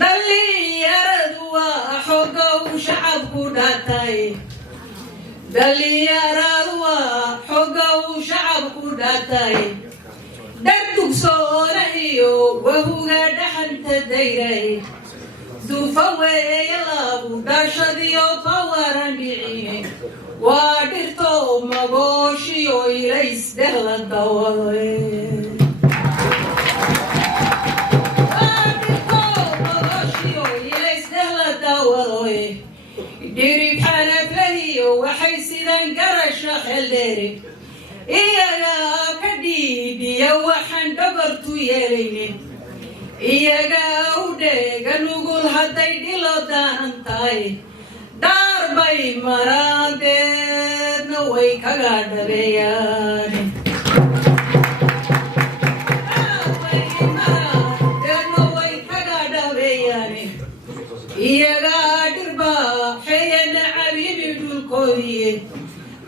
dhalinyaradu waa xooga uu shacabku dhaatay dhalinyaradu waa xooga uu shacabku dhaatay dhar dugsoona iyo wahuga dhaxanta dayray duufa weeye lagu dhashadiyo fawaran dhicine waa dhirto magooshiyo ilays dhehla dawaday dirib xalaflahiyo waxay sidaan garasha xeldheeri iyaga ka dhiibiya waxaan dhabartu yeelaynin iyaga u dheega nugul hadday dhilo daanan tahay dhaar bay maraadeedna way kaga dhabeeyaan iyaga dhirba xeyana cabibi dhulkoodiye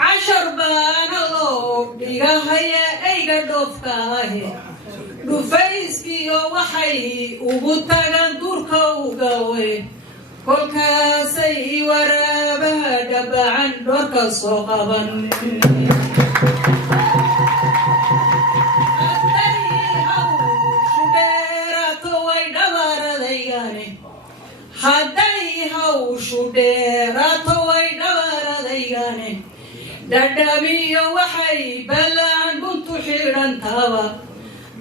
cashar baana loo dhigahaya ayga dhoofka ahe dhufayskiyo waxay ugu tagaan duurka u gawe kolkaasay waraabaha dhabacan dhoorka soo qaban hadday hawshu dheeraato way dhabaradaygaane dhadhamiyo waxay ballaan buntu xidhantaaba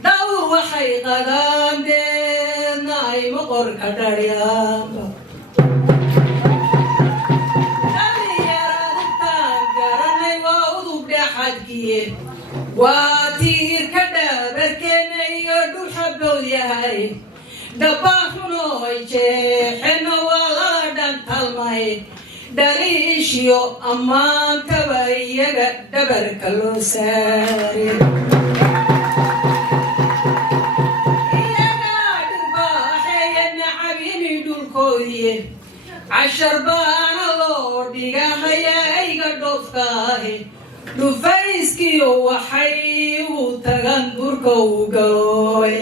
dhawr waxay qadaan deedna ay moqorka dharyaanba dhalinyaradintaan garanay waa udub dhexadkiye waa tiirka dhabarkeena iyo dhuxabowd yahay dhabbaaxunooy jeexena waa la dhantalmay dhaliishiyo ammaantaba iyaga dhabarka loo saare iyaga dhirbaaxeeyana cabini dhulkoodiye cashar baana loo dhigahaya ayga dhoofka ahe dhufayskiyo waxay u tagan durka u galoe